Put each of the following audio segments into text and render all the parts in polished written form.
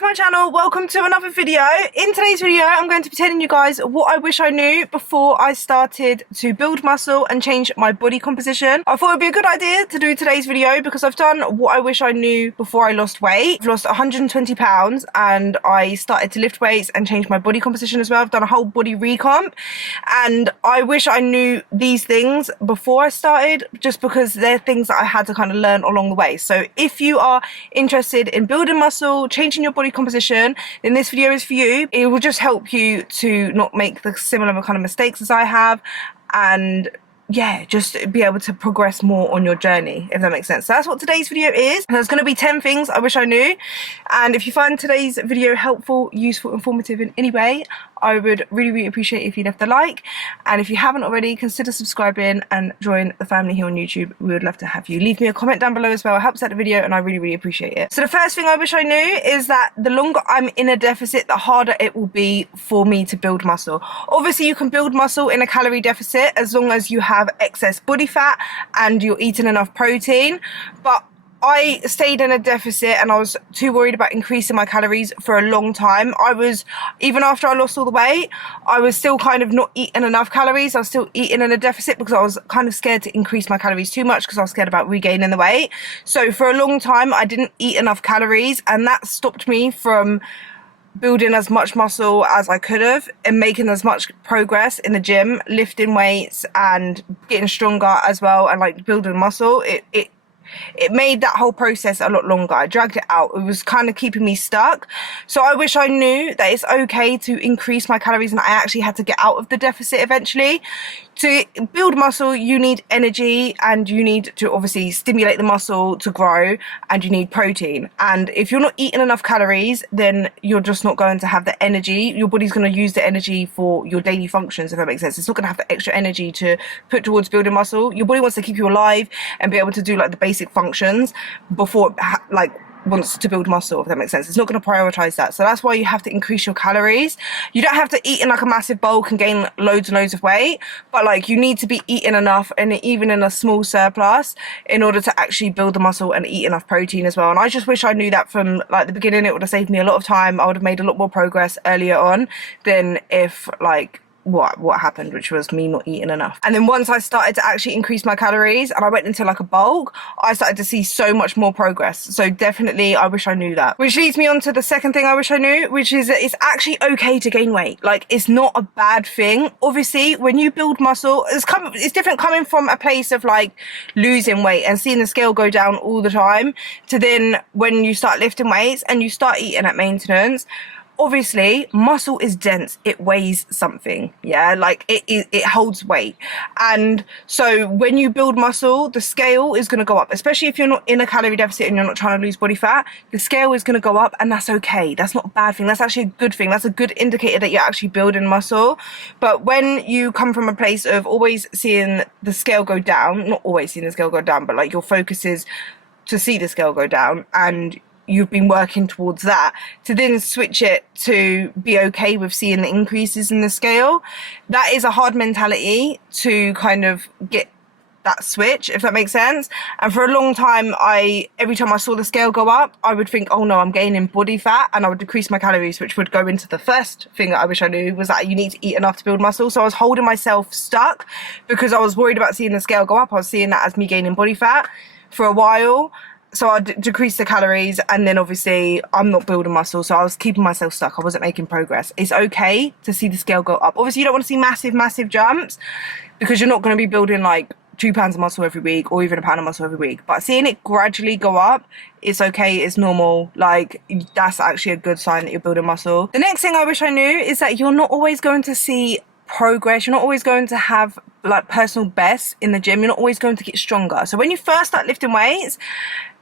to my channel. Welcome to another video. In today's video I'm going to be telling you guys what I wish I knew before I started to build muscle and change my body composition. I thought it would be a good idea to do today's video because I've done what I wish I knew before I lost weight. I've lost 120 pounds and I started to lift weights and change my body composition as well. I've done a whole body recomp and I wish I knew these things before I started, just because they're things that I had to kind of learn along the way. So if you are interested in building muscle, changing your body composition, then this video is for you. It will just help you to not make the similar kind of mistakes as I have, and yeah, just be able to progress more on your journey, if that makes sense. So that's what today's video is. There's going to be 10 things I wish I knew, and if you find today's video helpful, useful, informative in any way, I would really appreciate if you left a like, and if you haven't already, consider subscribing and join the family here on YouTube. We would love to have you. Leave me a comment down below as well. It helps out the video and I really appreciate it. So the first thing I wish I knew is that the longer I'm in a deficit, the harder it will be for me to build muscle. Obviously you can build muscle in a calorie deficit as long as you have excess body fat and you're eating enough protein, but I stayed in a deficit and I was too worried about increasing my calories for a long time. Even after I lost all the weight, I was still kind of not eating enough calories. I was still eating in a deficit because I was kind of scared to increase my calories too much because I was scared about regaining the weight. So for a long time, I didn't eat enough calories, and that stopped me from building as much muscle as I could have and making as much progress in the gym, lifting weights and getting stronger as well, and like building muscle. It made that whole process a lot longer. I dragged it out. It was kind of keeping me stuck. So I wish I knew that it's okay to increase my calories and I actually had to get out of the deficit eventually. To build muscle, you need energy and you need to obviously stimulate the muscle to grow, and you need protein. And if you're not eating enough calories, then you're just not going to have the energy. Your body's going to use the energy for your daily functions, if that makes sense. It's not going to have the extra energy to put towards building muscle. Your body wants to keep you alive and be able to do like the basic functions before wants to build muscle, if that makes sense. It's not going to prioritize that. So that's why you have to increase your calories. You don't have to eat in like a massive bulk and gain loads and loads of weight, but like you need to be eating enough, and even in a small surplus, in order to actually build the muscle and eat enough protein as well. And I just wish I knew that from like the beginning. It would have saved me a lot of time. I would have made a lot more progress earlier on than if like what happened, which was me not eating enough. And then once I started to actually increase my calories and I went into like a bulk, I started to see so much more progress. So definitely I wish I knew that. Which leads me on to the second thing I wish I knew, which is that it's actually okay to gain weight. Like, it's not a bad thing. Obviously when you build muscle, it's different coming from a place of like losing weight and seeing the scale go down all the time, to then when you start lifting weights and you start eating at maintenance. Obviously muscle is dense, it weighs something, yeah, like it holds weight. And so when you build muscle, the scale is going to go up, especially if you're not in a calorie deficit and you're not trying to lose body fat. The scale is going to go up, and that's okay. That's not a bad thing. That's actually a good thing. That's a good indicator that you're actually building muscle. But when you come from a place of always seeing the scale go down, not always seeing the scale go down, but like your focus is to see the scale go down, and you've been working towards that, to then switch it to be okay with seeing the increases in the scale, that is a hard mentality to kind of get that switch, if that makes sense. And for a long time, every time I saw the scale go up, I would think, oh no, I'm gaining body fat, and I would decrease my calories, which would go into the first thing that I wish I knew, was that you need to eat enough to build muscle. So I was holding myself stuck because I was worried about seeing the scale go up. I was seeing that as me gaining body fat for a while. So I decreased the calories, and then obviously I'm not building muscle, so I was keeping myself stuck. I wasn't making progress. It's okay to see the scale go up. Obviously you don't want to see massive jumps, because you're not going to be building like 2 pounds of muscle every week or even a pound of muscle every week. But seeing it gradually go up, it's okay, it's normal. Like, that's actually a good sign that you're building muscle. The next thing I wish I knew is that you're not always going to see progress. You're not always going to have like personal bests in the gym. You're not always going to get stronger. So when you first start lifting weights,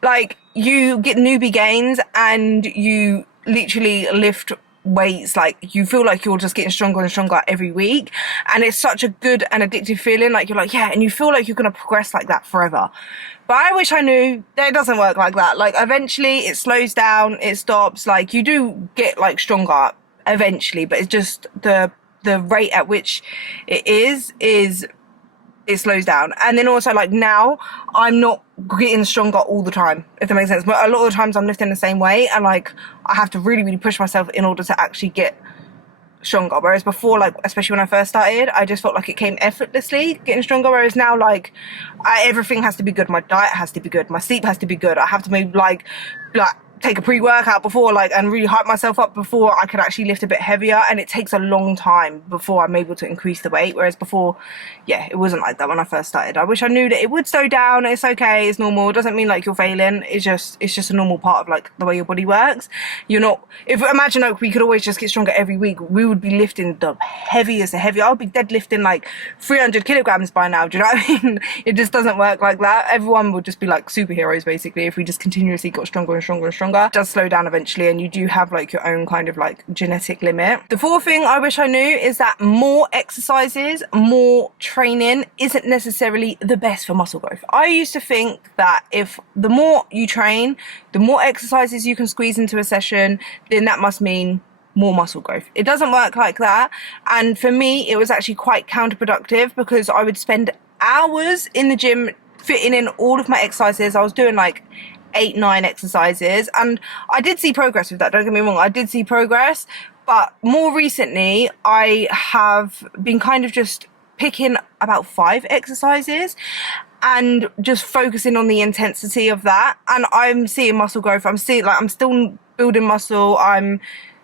like, you get newbie gains and you literally lift weights, like you feel like you're just getting stronger and stronger every week, and it's such a good and addictive feeling. Like, you're like, yeah, and you feel like you're going to progress like that forever. But I wish I knew that it doesn't work like that. Like, eventually it slows down, it stops. Like, you do get like stronger eventually, but it's just the rate at which it is it slows down. And then also, like, now I'm not getting stronger all the time, if that makes sense. But a lot of the times I'm lifting the same weight, and like I have to really push myself in order to actually get stronger. Whereas before, like, especially when I first started, I just felt like it came effortlessly getting stronger. Whereas now, like, everything has to be good. My diet has to be good, my sleep has to be good. I have to maybe like take a pre-workout before, like, and really hype myself up before I could actually lift a bit heavier. And it takes a long time before I'm able to increase the weight. Whereas before, yeah, it wasn't like that when I first started. I wish I knew that it would slow down. It's okay, it's normal. It doesn't mean like you're failing. It's just a normal part of like the way your body works. You're not, if imagine like we could always just get stronger every week, we would be lifting the heaviest of heavy. I would be deadlifting like 300 kilograms by now. Do you know what I mean? It just doesn't work like that. Everyone would just be like superheroes basically if we just continuously got stronger and stronger and stronger. It does slow down eventually, and you do have like your own kind of like genetic limit. The fourth thing I wish I knew is that more exercises, more training isn't necessarily the best for muscle growth. I used to think that if the more you train, the more exercises you can squeeze into a session, then that must mean more muscle growth. It doesn't work like that. And for me, it was actually quite counterproductive because I would spend hours in the gym fitting in all of my exercises. I was doing like 8-9 exercises, and I did see progress with that, don't get me wrong, I did see progress. But more recently I have been kind of just picking about 5 exercises and just focusing on the intensity of that, and I'm seeing muscle growth. I'm still building muscle, I'm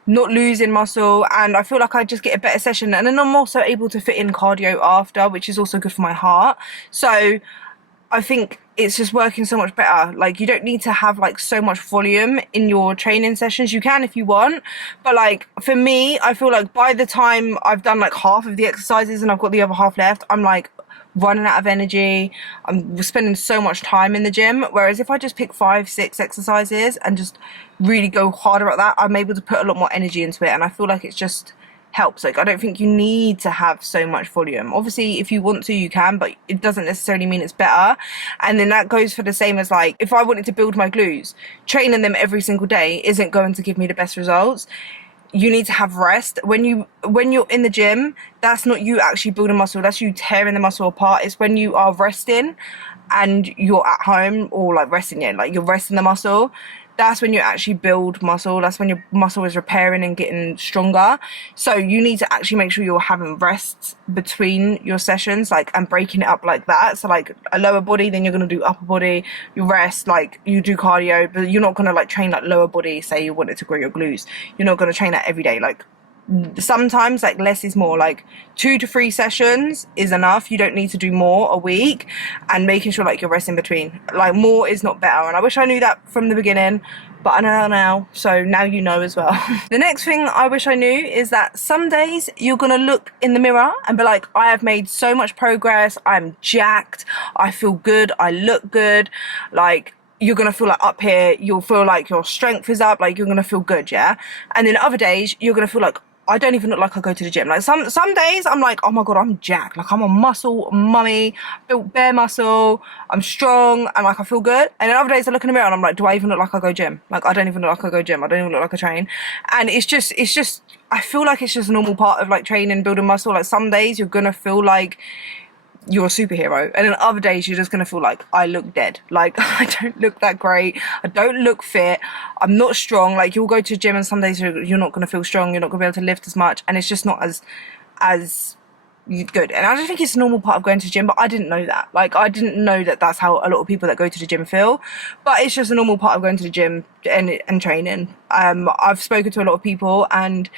not losing muscle, and I feel like I just get a better session. And then I'm also able to fit in cardio after, which is also good for my heart. So I think it's just working so much better. Like, you don't need to have like so much volume in your training sessions. You can if you want, but like for me, I feel like by the time I've done like half of the exercises and I've got the other half left, I'm like running out of energy. I'm spending so much time in the gym. Whereas if I just pick 5-6 exercises and just really go harder at that, I'm able to put a lot more energy into it, and I feel like it's just helps. Like, I don't think you need to have so much volume. Obviously if you want to, you can, but it doesn't necessarily mean it's better. And then that goes for the same as like if I wanted to build my glutes, training them every single day isn't going to give me the best results. You need to have rest. When you're in the gym, that's not you actually building muscle, that's you tearing the muscle apart. It's when you are resting and you're at home, or like resting, yeah, like you're resting the muscle, that's when you actually build muscle. That's when your muscle is repairing and getting stronger. So you need to actually make sure you're having rests between your sessions, like, and breaking it up like that. So like a lower body, then you're going to do upper body, you rest, like you do cardio, but you're not going to like train like lower body. Say you wanted to grow your glutes, you're not going to train that every day. Like, sometimes like less is more. Like 2 to 3 sessions is enough. You don't need to do more a week, and making sure like you're resting between. Like, more is not better, and I wish I knew that from the beginning, but I know now, so now you know as well. The next thing I wish I knew is that some days you're gonna look in the mirror and be like, I have made so much progress, I'm jacked, I feel good, I look good. Like, you're gonna feel like up here, you'll feel like your strength is up, like you're gonna feel good, yeah? And then other days you're gonna feel like, I don't even look like I go to the gym. Like some days I'm like, oh my god, I'm jacked, like I'm a muscle mummy, built bare muscle, I'm strong, and like I feel good. And then other days I look in the mirror and I'm like, do I even look like I go gym? Like, I don't even look like I go gym, I don't even look like I train. And it's just I feel like it's just a normal part of like training, building muscle. Like, some days you're gonna feel like you're a superhero, and then other days you're just gonna feel like, I look dead, like I don't look that great, I don't look fit, I'm not strong. Like, you'll go to the gym and some days you're not gonna feel strong, you're not gonna be able to lift as much, and it's just not as good. And I just think it's a normal part of going to the gym, but I didn't know that. Like, I didn't know that that's how a lot of people that go to the gym feel, but it's just a normal part of going to the gym and training. I've spoken to a lot of people and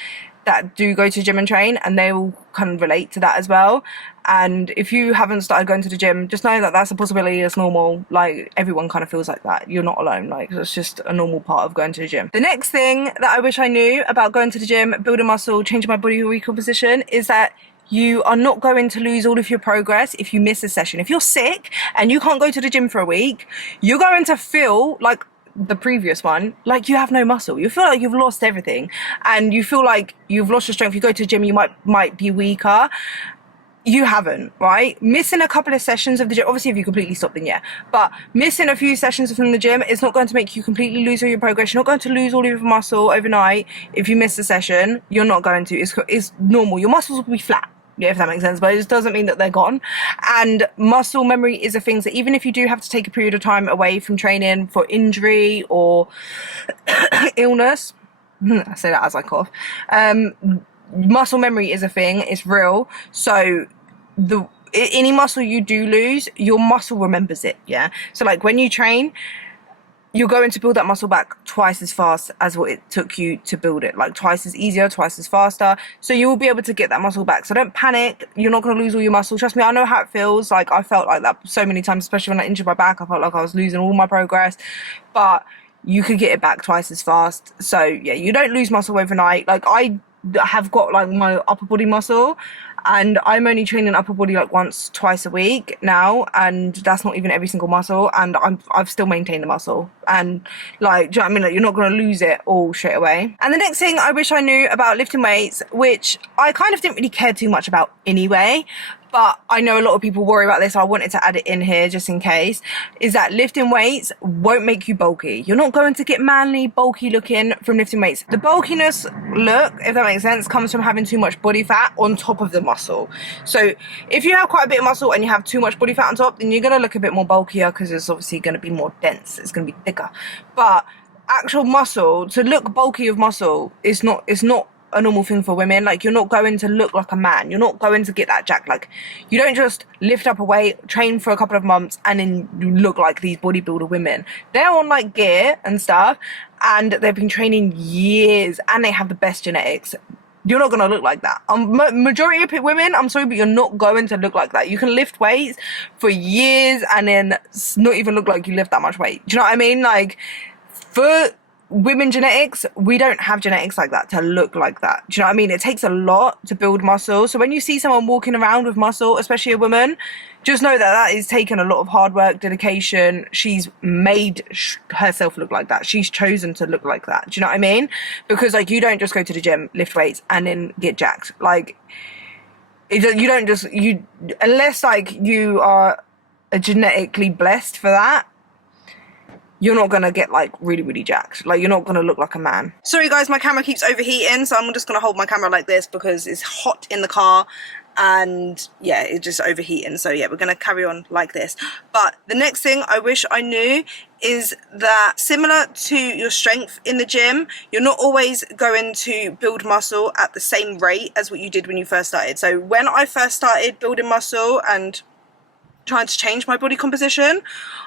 that do go to the gym and train, and they all kind of relate to that as well. And if you haven't started going to the gym, just know that that's a possibility. It's normal. Like, everyone kind of feels like that. You're not alone. Like, it's just a normal part of going to the gym. The next thing that I wish I knew about going to the gym, building muscle, changing my body recomposition, is that you are not going to lose all of your progress if you miss a session. If you're sick and you can't go to the gym for a week, you're going to feel like the previous one, like you have no muscle. You feel like you've lost everything, and you feel like you've lost your strength. You go to the gym, you might be weaker. You haven't, right? Missing a couple of sessions of the gym, obviously if you completely stop, then yeah, but missing a few sessions from the gym is not going to make you completely lose all your progress. You're not going to lose all of your muscle overnight. If you miss a session, you're not going to. It's normal. Your muscles will be flat. Yeah, if that makes sense, but it just doesn't mean that they're gone. And muscle memory is a thing that even if you do have to take a period of time away from training for injury or illness, I say that as I cough, muscle memory is a thing, it's real. So any muscle you do lose, your muscle remembers it. Yeah, so like when you train, you're going to build that muscle back twice as fast as what it took you to build it, like twice as easier, twice as faster. So you will be able to get that muscle back. So don't panic, you're not going to lose all your muscle. Trust me, I know how it feels. Like I felt like that so many times, especially when I injured my back. I felt like I was losing all my progress, but you could get it back twice as fast. So yeah, you don't lose muscle overnight. Like I have got like my upper body muscle, and I'm only training upper body like twice a week now, and that's not even every single muscle, and I've still maintained the muscle. And like, do you know what I mean? Like, you're not going to lose it all straight away. And the next thing I wish I knew about lifting weights, which I kind of didn't really care too much about anyway, but I know a lot of people worry about this, so I wanted to add it in here just in case, is that lifting weights won't make you bulky. You're not going to get manly, bulky looking from lifting weights. The bulkiness look, if that makes sense, comes from having too much body fat on top of the muscle. So if you have quite a bit of muscle and you have too much body fat on top, then you're going to look a bit more bulkier because it's obviously going to be more dense. It's going to be thicker. But actual muscle, to look bulky of muscle, it's not a normal thing for women. Like, you're not going to look like a man, you're not going to get that jack. Like, you don't just lift up a weight, train for a couple of months, and then you look like these bodybuilder women. They're on like gear and stuff, and they've been training years, and they have the best genetics. You're not going to look like that. Majority of women, I'm sorry, but you're not going to look like that. You can lift weights for years and then not even look like you lift that much weight. Do you know what I mean? Like, for women genetics, we don't have genetics like that to look like that. Do you know what I mean? It takes a lot to build muscle. So when you see someone walking around with muscle, especially a woman, just know that is taken a lot of hard work, dedication. She's made herself look like that. She's chosen to look like that. Do you know what I mean? Because like, you don't just go to the gym, lift weights, and then get jacked. Like, you don't just, unless like you are genetically blessed for that, you're not gonna get like really, really jacked. Like, you're not gonna look like a man. Sorry guys, my camera keeps overheating, so I'm just gonna hold my camera like this because it's hot in the car, and yeah, it's just overheating. So yeah, we're gonna carry on like this. But the next thing I wish I knew is that, similar to your strength in the gym, you're not always going to build muscle at the same rate as what you did when you first started. So when I first started building muscle and trying to change my body composition,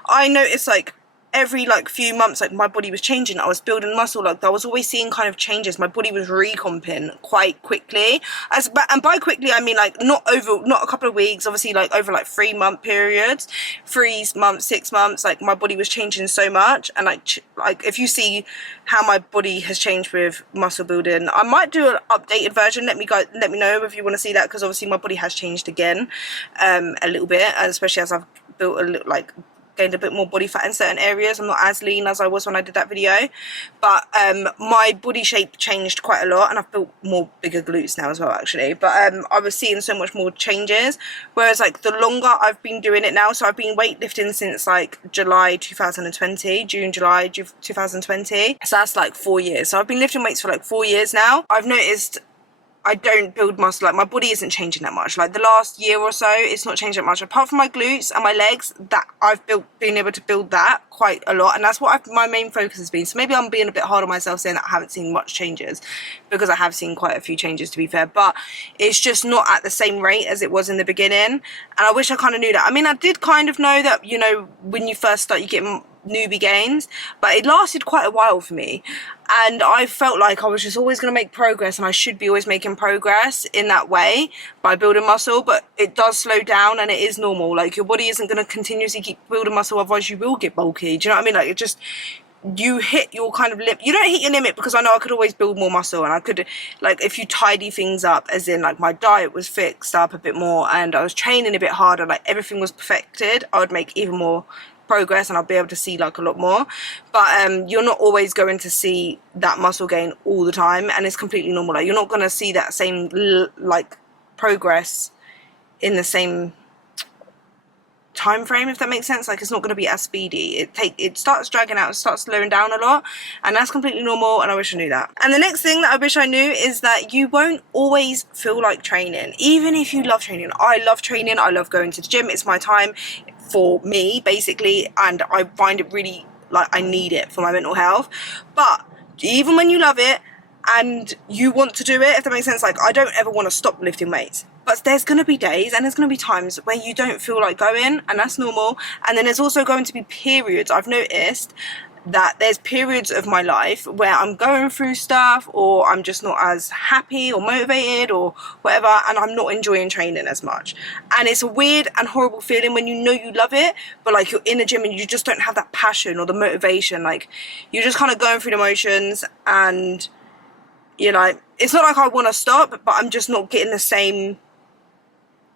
I noticed like every like few months, like my body was changing. I was building muscle. Like, I was always seeing kind of changes. My body was recomping quite quickly. And by quickly, I mean like not a couple of weeks, obviously, like over like 3 month periods, 3 months, 6 months. Like, my body was changing so much. And like if you see how my body has changed with muscle building, I might do an updated version. Let me know if you want to see that, because obviously my body has changed again a little bit, and especially as I've built gained a bit more body fat in certain areas. I'm not as lean as I was when I did that video, but my body shape changed quite a lot, and I've built more bigger glutes now as well, actually. But I was seeing so much more changes, whereas like the longer I've been doing it now, so I've been weightlifting since like July 2020, July 2020, so that's like 4 years. So I've been lifting weights for like 4 years now. I've noticed I don't build muscle. Like, my body isn't changing that much. Like, the last year or so, it's not changed that much, apart from my glutes and my legs. That I've been able to build that quite a lot, and that's what my main focus has been. So maybe I'm being a bit hard on myself saying that I haven't seen much changes, because I have seen quite a few changes, to be fair, but it's just not at the same rate as it was in the beginning. And I wish I kind of knew that. I mean, I did kind of know that, you know, when you first start, you get newbie gains, but it lasted quite a while for me, and I felt like I was just always going to make progress, and I should be always making progress in that way by building muscle. But it does slow down, and it is normal. Like, your body isn't going to continuously keep building muscle, otherwise you will get bulky. Do you know what I mean? Like, it just, you hit your kind of limit. You don't hit your limit, because I know I could always build more muscle, and I could, like, if you tidy things up, as in like my diet was fixed up a bit more and I was training a bit harder, like everything was perfected, I would make even more progress, and I'll be able to see like a lot more. But you're not always going to see that muscle gain all the time, and it's completely normal. Like, you're not going to see that same like progress in the same time frame, if that makes sense. Like, it's not going to be as speedy. It starts dragging out, it starts slowing down a lot, and that's completely normal, and I wish I knew that. And the next thing that I wish I knew is that you won't always feel like training, even if you love training. I love training, I love going to the gym. It's my time for me, basically, and I find it really, like, I need it for my mental health. But even when you love it and you want to do it, if that makes sense, like, I don't ever want to stop lifting weights. But there's going to be days and there's going to be times where you don't feel like going, and that's normal. And then there's also going to be periods. I've noticed that there's periods of my life where I'm going through stuff, or I'm just not as happy or motivated or whatever, and I'm not enjoying training as much. And it's a weird and horrible feeling when you know you love it, but like, you're in the gym and you just don't have that passion or the motivation. Like, you're just kind of going through the motions, and you know, it's not like I want to stop, but I'm just not getting the same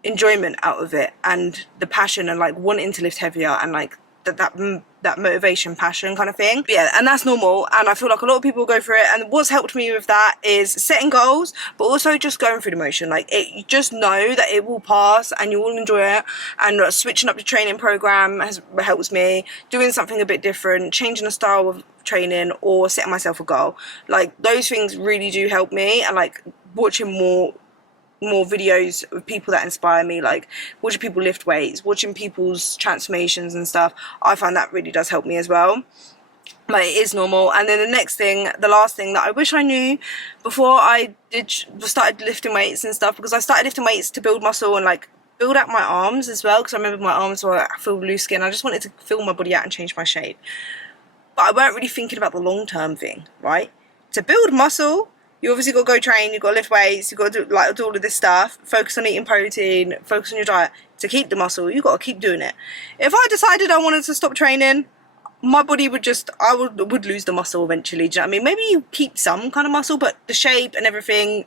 enjoyment out of it, and the passion, and like wanting to lift heavier, and like that motivation, passion kind of thing. But yeah, and that's normal, and I feel like a lot of people go through it. And what's helped me with that is setting goals, but also just going through the motion. Like, you just know that it will pass and you will enjoy it. And switching up the training program helps me. Doing something a bit different, changing the style of training, or setting myself a goal, like, those things really do help me. And like, watching more videos of people that inspire me, like watching people lift weights, watching people's transformations and stuff, I find that really does help me as well. Like, it is normal. And then the next thing, the last thing that I wish I knew before I started lifting weights and stuff, because I started lifting weights to build muscle and like build out my arms as well, because I remember my arms were full of loose skin. I just wanted to fill my body out and change my shape, but I weren't really thinking about the long-term thing, right? To build muscle, you obviously got to go train, you've got to lift weights, you've got to do all of this stuff, focus on eating protein, focus on your diet. To keep the muscle, you've got to keep doing it. If I decided I wanted to stop training, my body would just, I would lose the muscle eventually. Do you know what I mean? Maybe you keep some kind of muscle, but the shape and everything,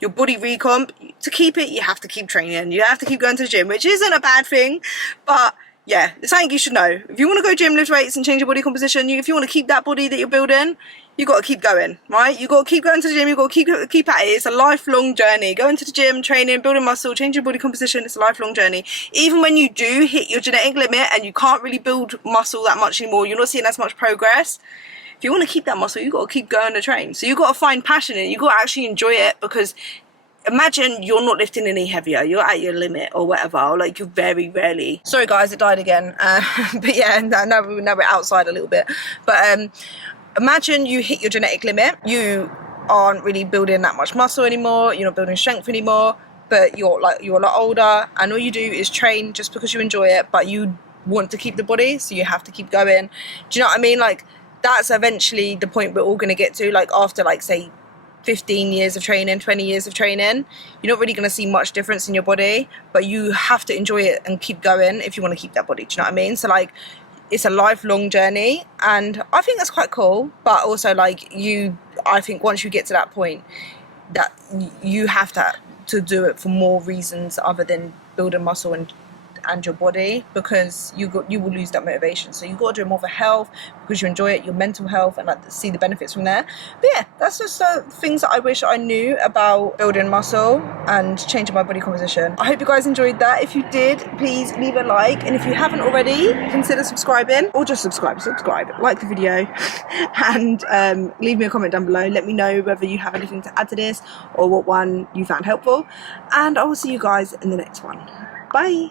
your body recomp, to keep it, you have to keep training. You have to keep going to the gym, which isn't a bad thing, but yeah, it's something you should know. If you want to go gym, lift weights and change your body composition, if you want to keep that body that you're building, you got to keep going, right? You got to keep going to the gym, you got to keep at it. It's a lifelong journey. Going to the gym, training, building muscle, changing your body composition, it's a lifelong journey. Even when you do hit your genetic limit and you can't really build muscle that much anymore, you're not seeing as much progress, if you want to keep that muscle, you got to keep going to train. So you got to find passion in it, you got to actually enjoy it, because imagine you're not lifting any heavier, you're at your limit or whatever, or like, you're very rarely, sorry guys, it died again, but yeah, now we're outside a little bit, but imagine you hit your genetic limit, you aren't really building that much muscle anymore, you're not building strength anymore, but you're a lot older, and all you do is train just because you enjoy it, but you want to keep the body, so you have to keep going. Do you know what I mean? Like, that's eventually the point we're all going to get to, like, after, like, say 15 years of training, 20 years of training, you're not really going to see much difference in your body, but you have to enjoy it and keep going if you want to keep that body. Do you know what I mean? So like, it's a lifelong journey, and I think that's quite cool. But also, like, I think once you get to that point, that you have to do it for more reasons other than building muscle and your body, because you will lose that motivation. So you got to do it more for health, because you enjoy it, your mental health, and like see the benefits from there. But yeah, that's just things that I wish I knew about building muscle and changing my body composition. I hope you guys enjoyed that. If you did, please leave a like, and if you haven't already, consider subscribing, or just subscribe, like the video, and leave me a comment down below. Let me know whether you have anything to add to this, or what one you found helpful, and I will see you guys in the next one. Bye.